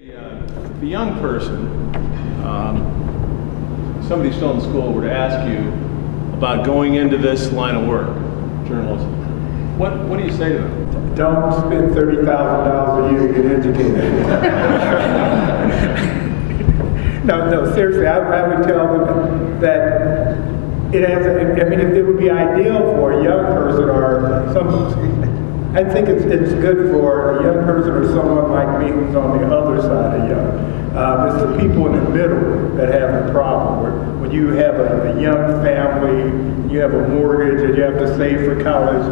The young person, somebody still in school were to ask you about going into this line of work, journalism, what do you say to them? Don't spend $30,000 a year to get educated. No, seriously, I would tell them that it has, I mean, it would be ideal for a young person or some, I think it's good for a young person or someone like me who's on the other side of young. It's the people in the middle that have the problem. When you have a young family, you have a mortgage and you have to save for college.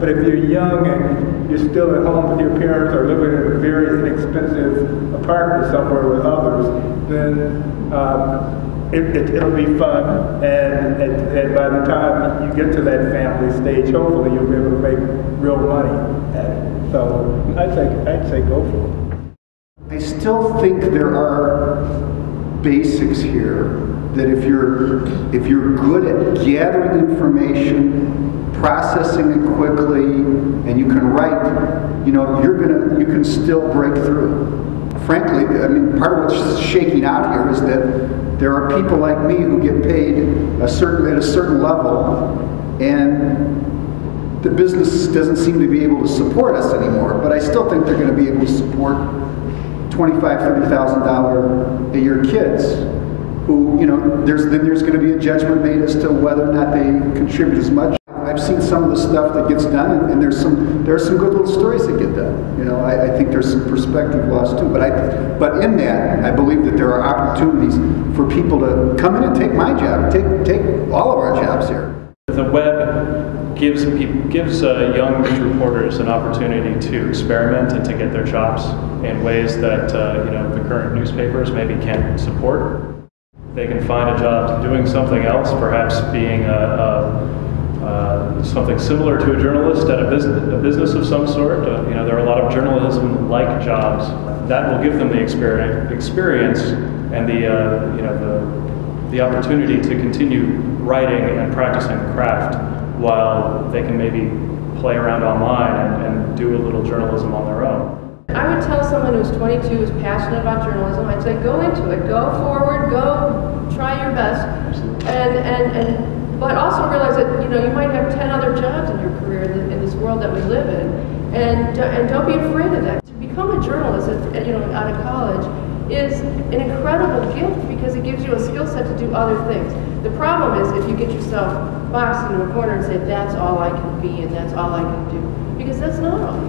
But if you're young and you're still at home with your parents or living in a very inexpensive apartment somewhere with others, then it'll be fun. And by the time you get to that family stage, hopefully you'll be able to make real money at it. So I'd say go for it. I still think there are basics here that if you're good at gathering information, processing it quickly, and you can write, you can still break through. Frankly, I mean, part of what's shaking out here is that there are people like me who get paid at a certain level, and the business doesn't seem to be able to support us anymore. But I still think they're going to be able to support $25,000, $30,000 a year kids who, there's going to be a judgment made as to whether or not they contribute as much. I've seen some of the stuff that gets done, and there are some good little stories that get done. I think there's some perspective loss too. But in that, I believe that there are opportunities for people to come in and take my job, take all of our jobs here. The web gives young news reporters an opportunity to experiment and to get their chops in ways that the current newspapers maybe can't support. They can find a job doing something else, perhaps being something similar to a journalist at a business of some sort. There are a lot of journalism-like jobs that will give them the experience and the opportunity to continue writing and practicing the craft while they can maybe play around online and do a little journalism on their own. I would tell someone who's 22 who's passionate about journalism, I'd say go into it, go forward, go try your best, but also realize that you might have 10 other jobs in your career in this world that we live in, and don't be afraid of that. To become a journalist, out of college, is an incredible gift because it gives you a skill set to do other things. The problem is if you get yourself boxed into a corner and say that's all I can be and that's all I can do, because that's not all.